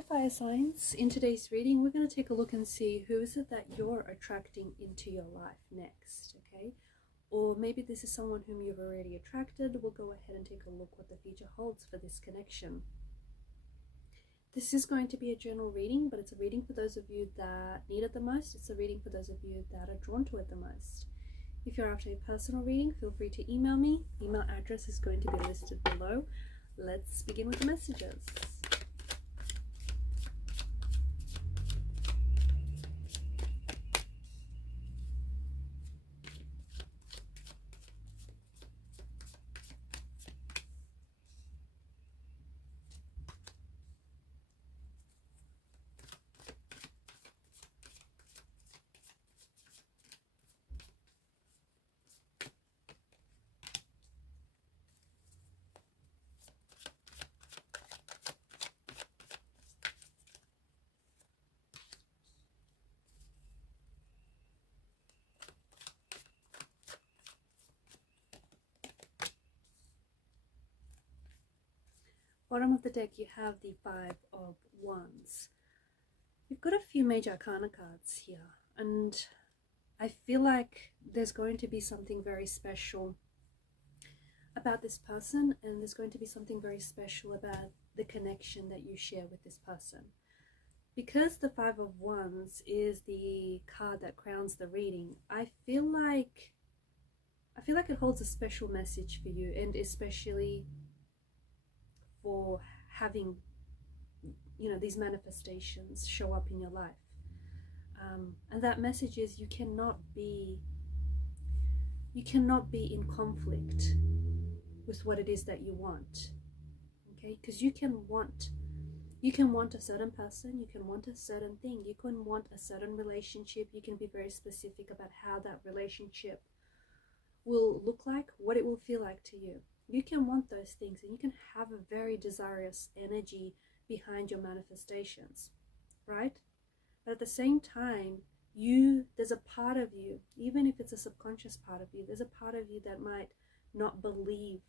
Hi fire signs, in today's reading we're going to take a look and see who is it that you're attracting into your life next, okay? Or maybe this is someone whom you've already attracted. We'll go ahead and take a look what the future holds for this connection. This is going to be a general reading, but it's a reading for those of you that need it the most. It's a reading for those of you that are drawn to it the most. If you're after a personal reading, feel free to email me. Email address is going to be listed below. Let's begin with the messages. Bottom of the deck, you have the Five of Wands. You've got a few major arcana cards here, and I feel like there's going to be something very special about this person, and there's going to be something very special about the connection that you share with this person. Because the Five of Wands is the card that crowns the reading, I feel like it holds a special message for you, and especially for having, these manifestations show up in your life. And that message is you cannot be in conflict with what it is that you want, okay? Because you can want a certain person, you can want a certain thing, you can want a certain relationship. You can be very specific about how that relationship will look like, what it will feel like to you. You can want those things, and you can have a very desirous energy behind your manifestations, right? But at the same time, there's a part of you, even if it's a subconscious part of you, there's a part of you that might not believe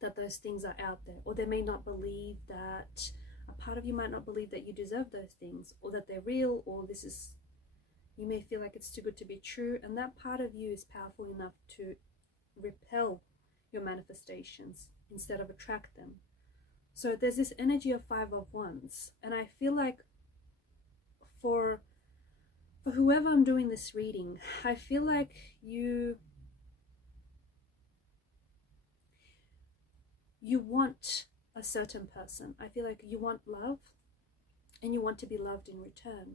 that those things are out there, or they may not believe that, a part of you might not believe that you deserve those things, or that they're real, or you may feel like it's too good to be true, and that part of you is powerful enough to repel your manifestations instead of attract them. So there's this energy of Five of Wands, and I feel like for whoever I'm doing this reading, I feel like you want a certain person. I feel like you want love, and you want to be loved in return.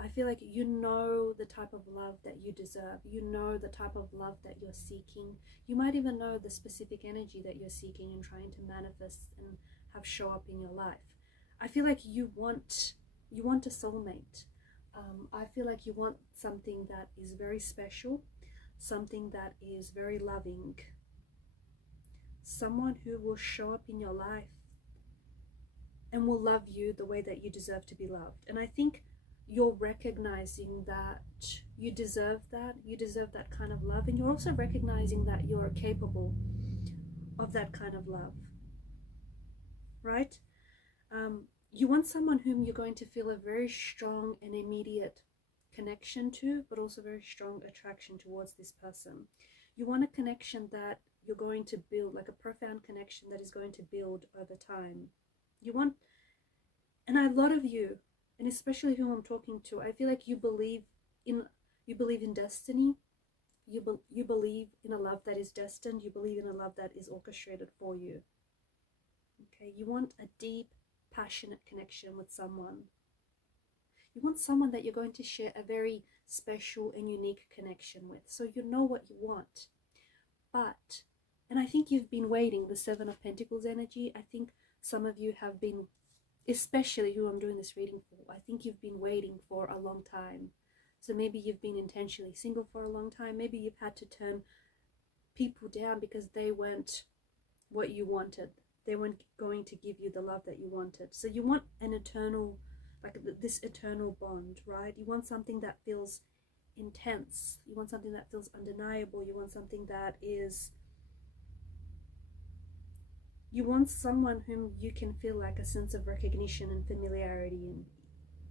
I feel like you know the type of love that you deserve. You know the type of love that you're seeking. You might even know the specific energy that you're seeking and trying to manifest and have show up in your life. I feel like you want a soulmate. I feel like you want something that is very special, something that is very loving, someone who will show up in your life and will love you the way that you deserve to be loved. And I think you're recognizing that you deserve that kind of love, and you're also recognizing that you're capable of that kind of love, right? You want someone whom you're going to feel a very strong and immediate connection to, but also very strong attraction towards this person. You want a connection that you're going to build, like a profound connection that is going to build over time. And a lot of you, and especially who I'm talking to, I feel like you believe in destiny. You believe in a love that is destined. You believe in a love that is orchestrated for you. Okay, you want a deep, passionate connection with someone. You want someone that you're going to share a very special and unique connection with. So you know what you want. And I think you've been waiting, the Seven of Pentacles energy. I think some of you have been, especially who I'm doing this reading for, I think you've been waiting for a long time. So maybe you've been intentionally single for a long time. Maybe you've had to turn people down because they weren't what you wanted. They weren't going to give you the love that you wanted. So you want an eternal, like this eternal bond, right? You want something that feels intense. You want something that feels undeniable. You want something that is You want someone whom you can feel like a sense of recognition and familiarity, and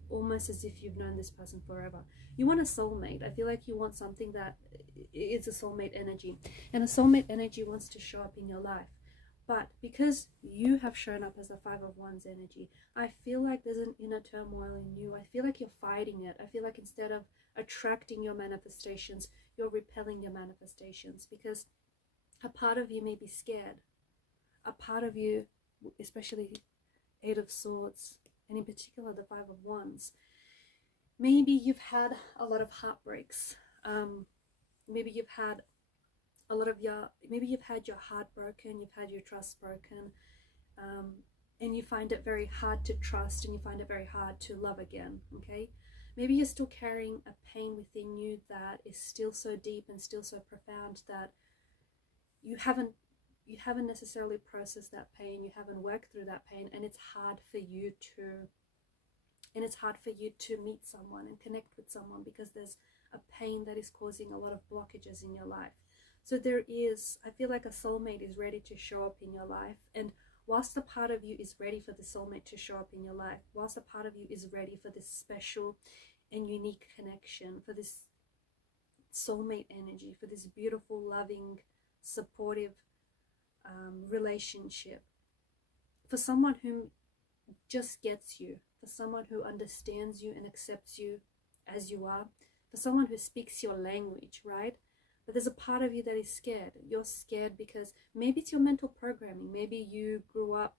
almost as if you've known this person forever. You want a soulmate. I feel like you want something that is a soulmate energy, and a soulmate energy wants to show up in your life. But because you have shown up as a Five of Wands energy, I feel like there's an inner turmoil in you. I feel like you're fighting it. I feel like instead of attracting your manifestations, you're repelling your manifestations, because a part of you may be scared. A part of you, especially Eight of Swords, and in particular the Five of Wands, maybe you've had a lot of heartbreaks. Maybe you've had your heart broken, you've had your trust broken, and you find it very hard to trust, and you find it very hard to love again. Okay, maybe you're still carrying a pain within you that is still so deep and still so profound that you haven't necessarily processed that pain, you haven't worked through that pain, and it's hard for you to meet someone and connect with someone, because there's a pain that is causing a lot of blockages in your life. So I feel like a soulmate is ready to show up in your life, and whilst a part of you is ready for the soulmate to show up in your life, whilst a part of you is ready for this special and unique connection, for this soulmate energy, for this beautiful, loving, supportive relationship, for someone who just gets you, for someone who understands you and accepts you as you are, for someone who speaks your language, right? But there's a part of you that is scared. You're scared because maybe it's your mental programming. Maybe you grew up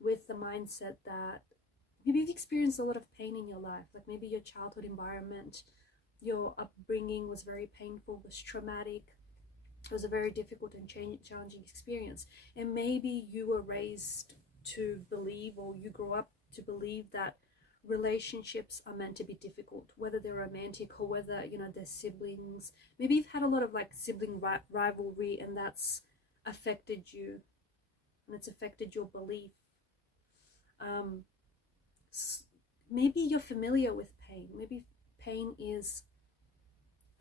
with the mindset that maybe you've experienced a lot of pain in your life. Like maybe your childhood environment, your upbringing was very painful, was traumatic. It was a very difficult and challenging experience. And maybe you were raised to believe, or you grew up to believe, that relationships are meant to be difficult, whether they're romantic or whether, they're siblings. Maybe you've had a lot of like sibling rivalry, and that's affected you, and it's affected your belief. Maybe you're familiar with pain. Maybe pain is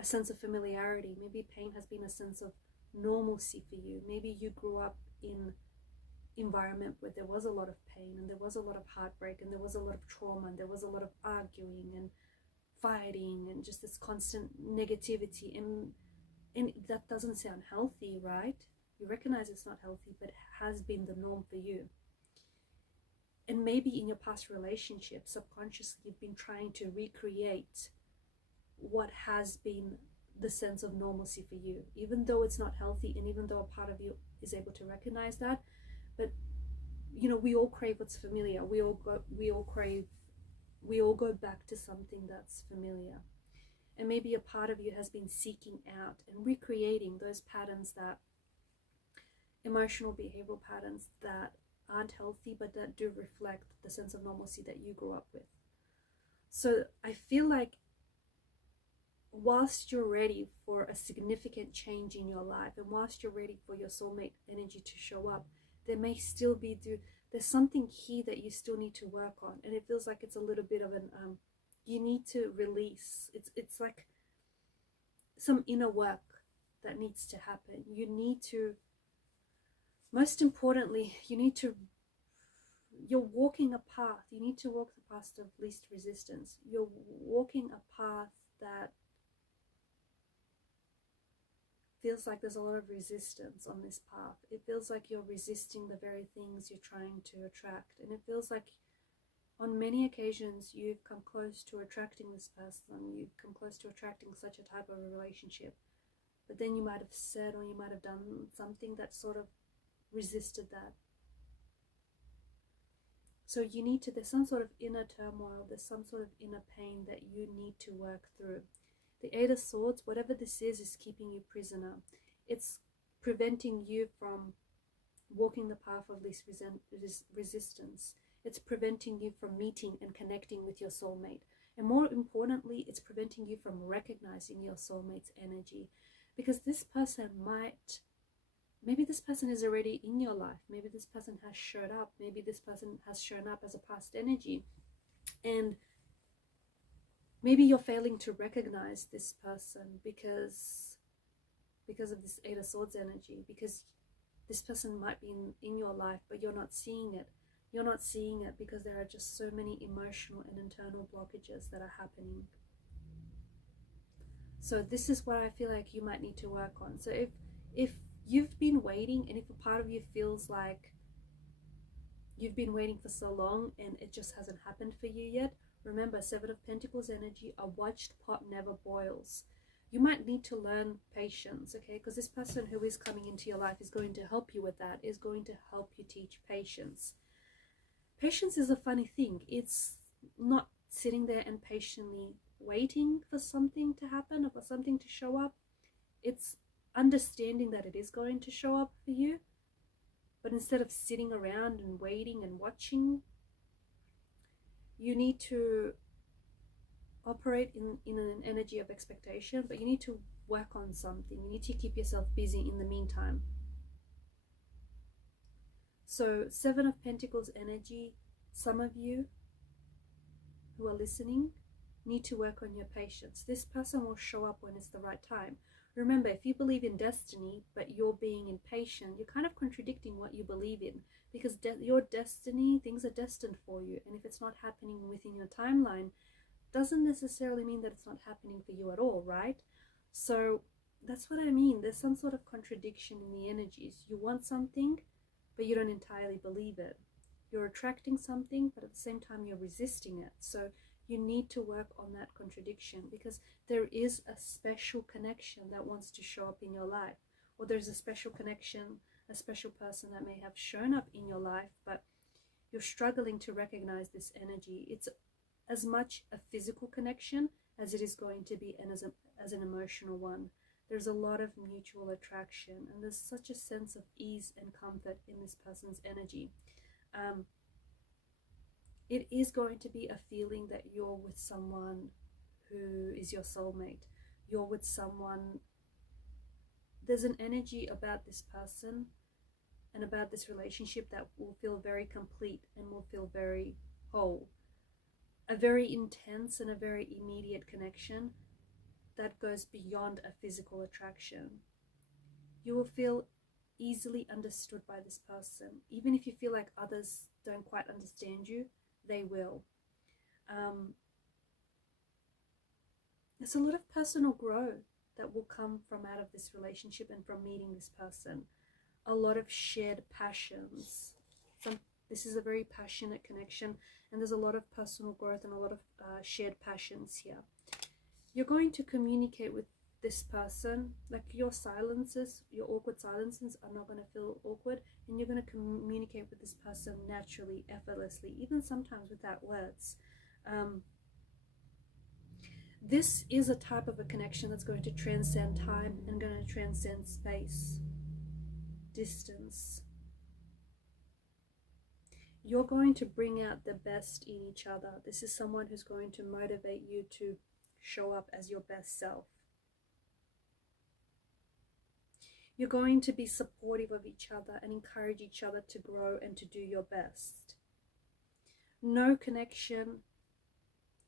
a sense of familiarity. Maybe pain has been a sense of normalcy for you. Maybe you grew up in environment where there was a lot of pain, and there was a lot of heartbreak, and there was a lot of trauma, and there was a lot of arguing and fighting, and just this constant negativity, and that doesn't sound healthy, right? You recognize it's not healthy, but it has been the norm for you. And maybe in your past relationships, subconsciously you've been trying to recreate what has been the sense of normalcy for you, even though it's not healthy, and even though a part of you is able to recognize that. But we all crave what's familiar. We all go back to something that's familiar. And maybe a part of you has been seeking out and recreating those patterns, that emotional behavioral patterns that aren't healthy, but that do reflect the sense of normalcy that you grew up with. So I feel like whilst you're ready for a significant change in your life, and whilst you're ready for your soulmate energy to show up, there may still be there's something here that you still need to work on, and it feels like it's a little bit of an you need to release. It's like some inner work that needs to happen. You need to, most importantly, you're walking a path. You need to walk the path of least resistance. You're walking a path that feels like there's a lot of resistance on this path. It feels like you're resisting the very things you're trying to attract. And it feels like on many occasions you've come close to attracting this person. You've come close to attracting such a type of a relationship. But then you might have said, or you might have done something that sort of resisted that. So there's some sort of inner turmoil, there's some sort of inner pain that you need to work through. The Eight of Swords, whatever this is keeping you prisoner. It's preventing you from walking the path of least resistance. It's preventing you from meeting and connecting with your soulmate. And more importantly, it's preventing you from recognizing your soulmate's energy. Because maybe this person is already in your life. Maybe this person has showed up. Maybe this person has shown up as a past energy. And maybe you're failing to recognize this person because of this Eight of Swords energy, because This person might be in your life, but you're not seeing it. You're not seeing it because there are just so many emotional and internal blockages that are happening. So this is what I feel like you might need to work on. So if you've been waiting, and if a part of you feels like you've been waiting for so long and it just hasn't happened for you yet, remember, Seven of Pentacles energy, a watched pot never boils. You might need to learn patience, okay? Because this person who is coming into your life is going to help you with that, is going to help you teach patience. Patience is a funny thing. It's not sitting there and patiently waiting for something to happen or for something to show up. It's understanding that it is going to show up for you. But instead of sitting around and waiting and watching, you need to operate in an energy of expectation, but you need to work on something. You need to keep yourself busy in the meantime. So Seven of Pentacles energy, some of you who are listening need to work on your patience. This person will show up when it's the right time. Remember, if you believe in destiny, but you're being impatient, you're kind of contradicting what you believe in, because your destiny, things are destined for you. And if it's not happening within your timeline, doesn't necessarily mean that it's not happening for you at all, right? So that's what I mean. There's some sort of contradiction in the energies. You want something, but you don't entirely believe it. You're attracting something, but at the same time you're resisting it. So you need to work on that contradiction, because there is a special connection that wants to show up in your life, or there's a special connection, a special person that may have shown up in your life, but you're struggling to recognize this energy. It's as much a physical connection as it is going to be as an emotional one. There's a lot of mutual attraction, and there's such a sense of ease and comfort in this person's energy. It is going to be a feeling that you're with someone who is your soulmate. You're with someone, there's an energy about this person and about this relationship that will feel very complete and will feel very whole. A very intense and a very immediate connection that goes beyond a physical attraction. You will feel easily understood by this person. Even if you feel like others don't quite understand you, they will. There's a lot of personal growth that will come from out of this relationship and from meeting this person. A lot of shared passions. This is a very passionate connection, and there's a lot of personal growth and a lot of shared passions here. You're going to communicate with this person, like your silences, your awkward silences are not going to feel awkward, and you're going to communicate with this person naturally, effortlessly, even sometimes without words. This is a type of a connection that's going to transcend time and going to transcend space, distance. You're going to bring out the best in each other. This is someone who's going to motivate you to show up as your best self. You're going to be supportive of each other and encourage each other to grow and to do your best. No connection,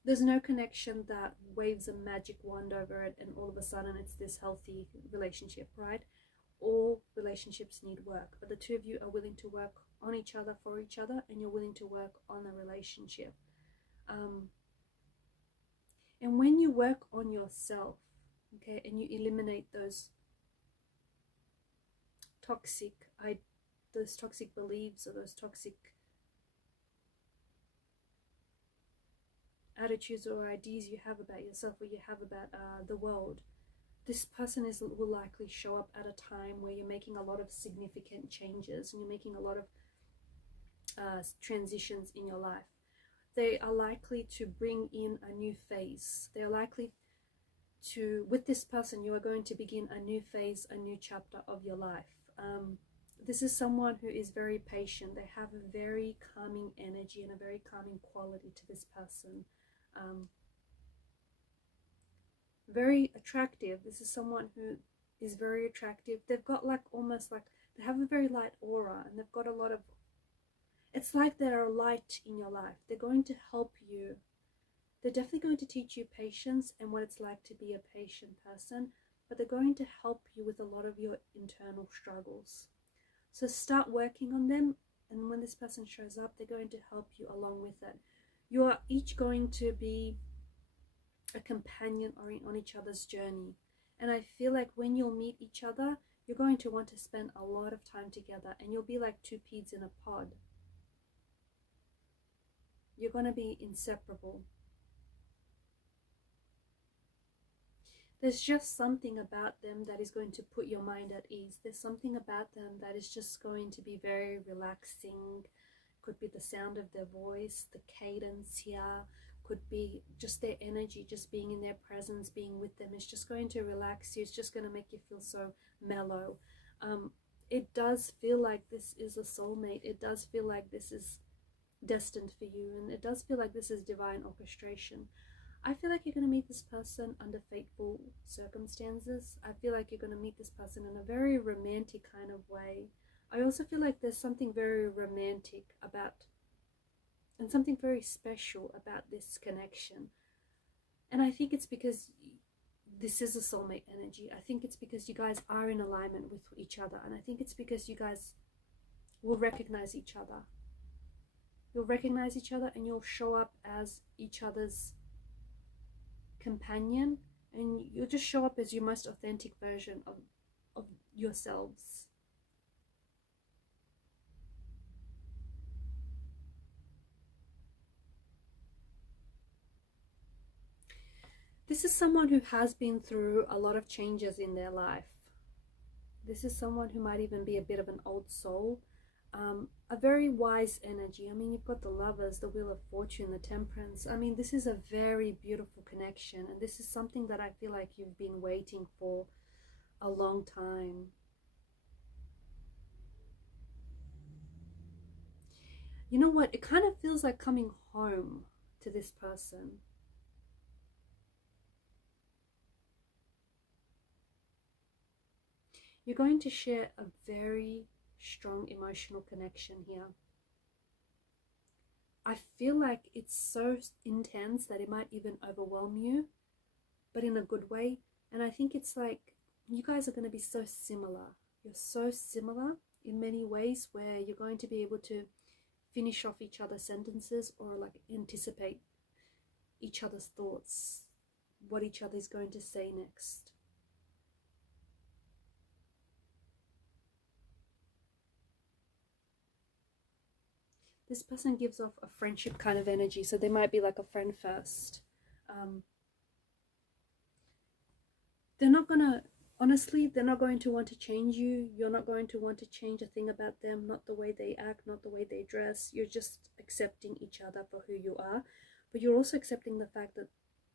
there's no connection that waves a magic wand over it and all of a sudden it's this healthy relationship, right? All relationships need work, but the two of you are willing to work on each other, for each other, and you're willing to work on the relationship. And when you work on yourself, okay, and you eliminate those toxic beliefs or those toxic attitudes or ideas you have about yourself or you have about the world, this person will likely show up at a time where you're making a lot of significant changes and you're making a lot of transitions in your life. They are likely to bring in a new phase. They are likely to, with this person, you are going to begin a new phase, a new chapter of your life. This is someone who is very patient. They have a very calming energy and a very calming quality to this person. Very attractive. This is someone who is very attractive. They've got like almost like, they have a very light aura and they've got a lot of, it's like they're a light in your life. They're going to help you. They're definitely going to teach you patience and what it's like to be a patient person, but they're going to help you with a lot of your internal struggles. So start working on them, and when this person shows up, they're going to help you along with it. You are each going to be a companion on each other's journey. And I feel like when you'll meet each other, you're going to want to spend a lot of time together, and you'll be like two peas in a pod. You're going to be inseparable. There's just something about them that is going to put your mind at ease. There's something about them that is just going to be very relaxing. Could be the sound of their voice, the cadence here, could be just their energy, just being in their presence, being with them. It's just going to relax you. It's just going to make you feel so mellow. It does feel like this is a soulmate. It does feel like this is destined for you, and it does feel like this is divine orchestration. I feel like you're going to meet this person under fateful circumstances. I feel like you're going to meet this person in a very romantic kind of way. I also feel like there's something very romantic about, and something very special about this connection. And I think it's because this is a soulmate energy. I think it's because you guys are in alignment with each other. And I think it's because you guys will recognize each other. You'll recognize each other, and you'll show up as each other's companion, and you'll just show up as your most authentic version of yourselves. This is someone who has been through a lot of changes in their life. This is someone who might even be a bit of an old soul. A very wise energy. I mean, you've got the Lovers, the Wheel of Fortune, the Temperance. I mean, this is a very beautiful connection, and this is something that I feel like you've been waiting for a long time. You know what? It kind of feels like coming home to this person. You're going to share a very strong emotional connection here. I feel like it's so intense that it might even overwhelm you, but in a good way. And I think it's like you guys are going to be so similar. You're so similar in many ways, where you're going to be able to finish off each other's sentences, or like anticipate each other's thoughts, what each other is going to say next. This person gives off a friendship kind of energy, so they might be like a friend first. They're not gonna, honestly, they're not going to want to change you. You're not going to want to change a thing about them, not the way they act, not the way they dress. You're just accepting each other for who you are, but you're also accepting the fact that,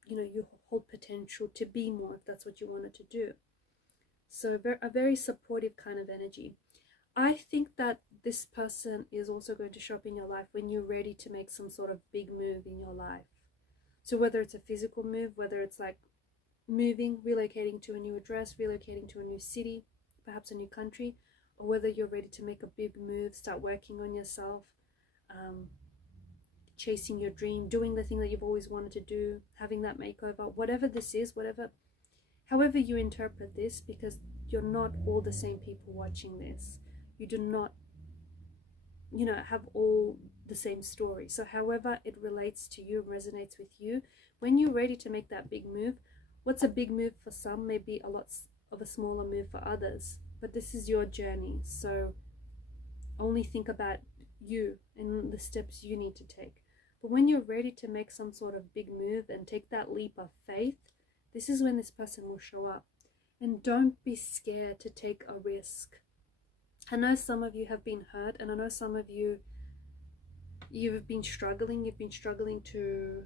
you know, you hold potential to be more if that's what you wanted to do. So a very supportive kind of energy. I think that this person is also going to show up in your life when you're ready to make some sort of big move in your life. So whether it's a physical move, whether it's like moving, relocating to a new address, relocating to a new city, perhaps a new country, or whether you're ready to make a big move, start working on yourself, chasing your dream, doing the thing that you've always wanted to do, having that makeover, whatever this is, however you interpret this, because you're not all the same people watching this. You do not, you know, have all the same story. So however it relates to you, resonates with you, when you're ready to make that big move, what's a big move for some may be a lot of a smaller move for others. But this is your journey, so only think about you and the steps you need to take. But when you're ready to make some sort of big move and take that leap of faith, this is when this person will show up. And don't be scared to take a risk. I know some of you have been hurt, and I know some of you, you've been struggling to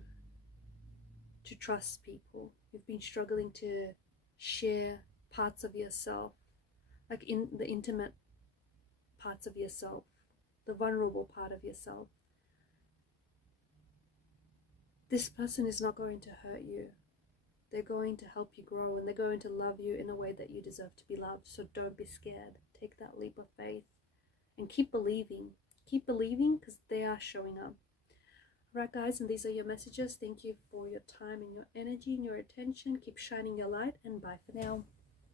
trust people. You've been struggling to share parts of yourself, like in the intimate parts of yourself, the vulnerable part of yourself. This person is not going to hurt you. They're going to help you grow, and they're going to love you in a way that you deserve to be loved. So don't be scared. Take that leap of faith and keep believing. Keep believing, because they are showing up. Right, guys, and these are your messages. Thank you for your time and your energy and your attention. Keep shining your light, and bye for now.